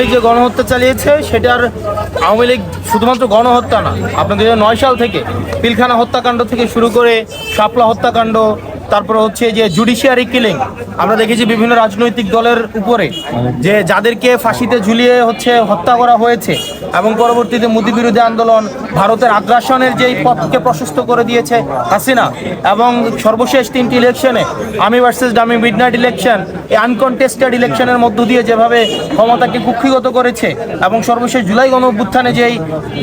লীগ যে গণহত্যা চালিয়েছে সেটার আওয়ামী লীগ শুধুমাত্র গণহত্যা না, আপনার 2009 সাল থেকে পিলখানা হত্যাকাণ্ড থেকে শুরু করে শাপলা হত্যাকাণ্ড, তারপরে হচ্ছে যে জুডিশিয়ারি কিলিং, আমরা দেখেছি বিভিন্ন রাজনৈতিক দলের উপরে যে যাদেরকে ফাঁসিতে ঝুলিয়ে হত্যা করা হয়েছে, এবং পরবর্তীতে মোদি বিরোধী আন্দোলন, ভারতের আগ্রাসনের যেই পথকে প্রশস্ত করে দিয়েছে হাসিনা, এবং সর্বশেষ 3টি ইলেকশনে আমি ভার্সেস ডামি মিডনাইট ইলেকশন, এই আনকনটেস্টেড ইলেকশনের মধ্য দিয়ে যেভাবে ক্ষমতাকে কুক্ষিগত করেছে, এবং সর্বশেষ জুলাই গণঅভ্যুত্থানে যেই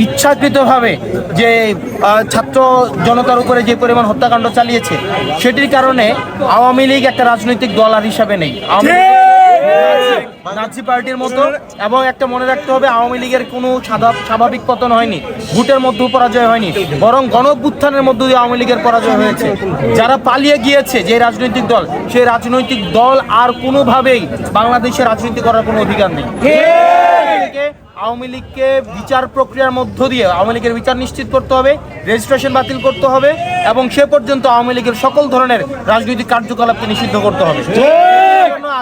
ইচ্ছাকৃতভাবে যে ছাত্র জনতার উপরে যে পরিমাণ হত্যাকাণ্ড চালিয়েছে, সেটির কারণে আওয়ামী লীগ একটা রাজনৈতিক দল আর হিসাবে নেই, নাৎসি পার্টির মতো। এবং একটা মনে রাখতে হবে, আওয়ামী লীগের কোনো স্বাভাবিক পতন হয়নি, ভোটের মধ্যে পরাজয় হয়নি, বরং গণঅভ্যুত্থানের মধ্য দিয়ে আওয়ামী লীগের পরাজয় হয়েছে। যারা পালিয়ে গিয়েছে যে রাজনৈতিক দল, সেই রাজনৈতিক দল আর কোনোভাবেই বাংলাদেশে রাজনীতি করার কোনো অধিকার নেই। আওয়ামী লীগকে বিচার প্রক্রিয়ার মধ্য দিয়ে আওয়ামী লীগের বিচার নিশ্চিত করতে হবে, রেজিস্ট্রেশন বাতিল করতে হবে, এবং সে পর্যন্ত আওয়ামী লীগের সকল ধরনের রাজনৈতিক কার্যকলাপকে নিষিদ্ধ করতে হবে।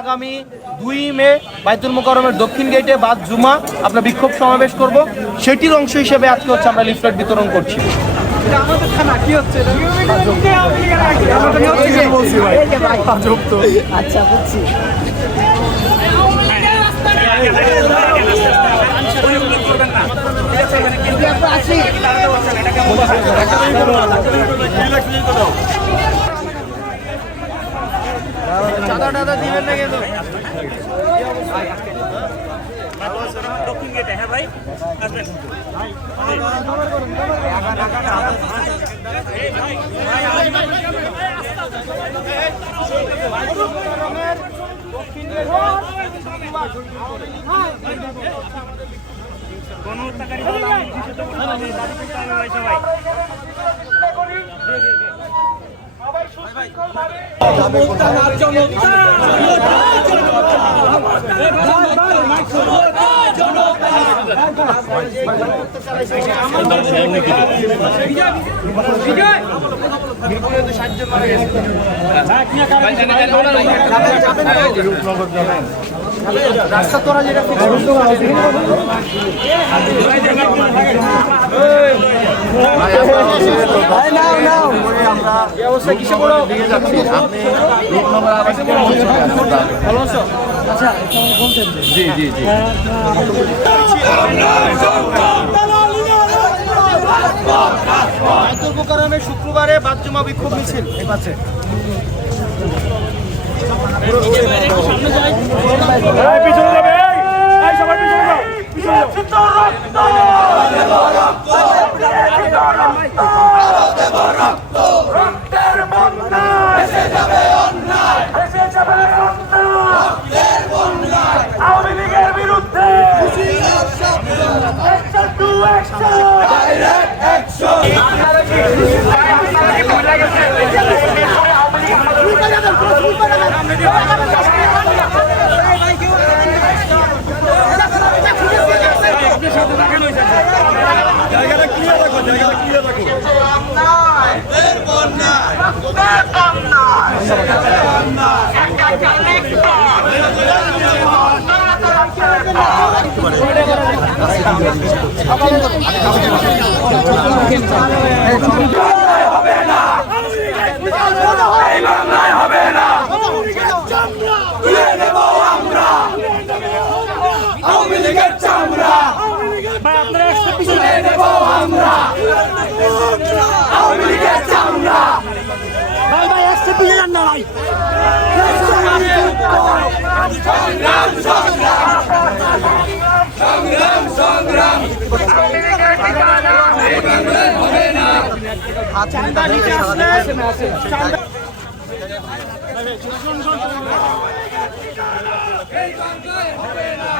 আগামী 2 মে বাইতুল মোকাররমের দক্ষিণ গেটে বাদ জুমা আমরা বিক্ষোভ সমাবেশ করব, সেটির অংশ হিসেবে আজকে আমরা লিফলেট বিতরণ করছি। চাঁদা টাদা দিবেন না কিন্তু দক্ষিণ গেটে। হ্যাঁ ভাই, আসবেন। গণহত্যাকারী রাস্তা তোরা যেটা অবস্থা কিসে বড় দিয়ে যাচ্ছি। আচ্ছা, জি জি জি। বাইতুল মোকাররমে শুক্রবারে বাদ জুমা বিক্ষোভ মিছিল এই পাশে। আওয়ামী লীগের বিরুদ্ধে জায়গাটা ক্লিয়ার রাখো, জায়গাটা ক্লিয়ার রাখো। আওয়ামী লীগের চামড়া তুলে নেব আমরা, আওয়ামী লীগের চামড়া। ভাই ভাই আসতে পিছনে যান না ভাই। সংগ্রাম সংগ্রাম সংগ্রাম সংগ্রাম হবে না। চান্দা নিতে আসলে এই বাংলায় হবে না।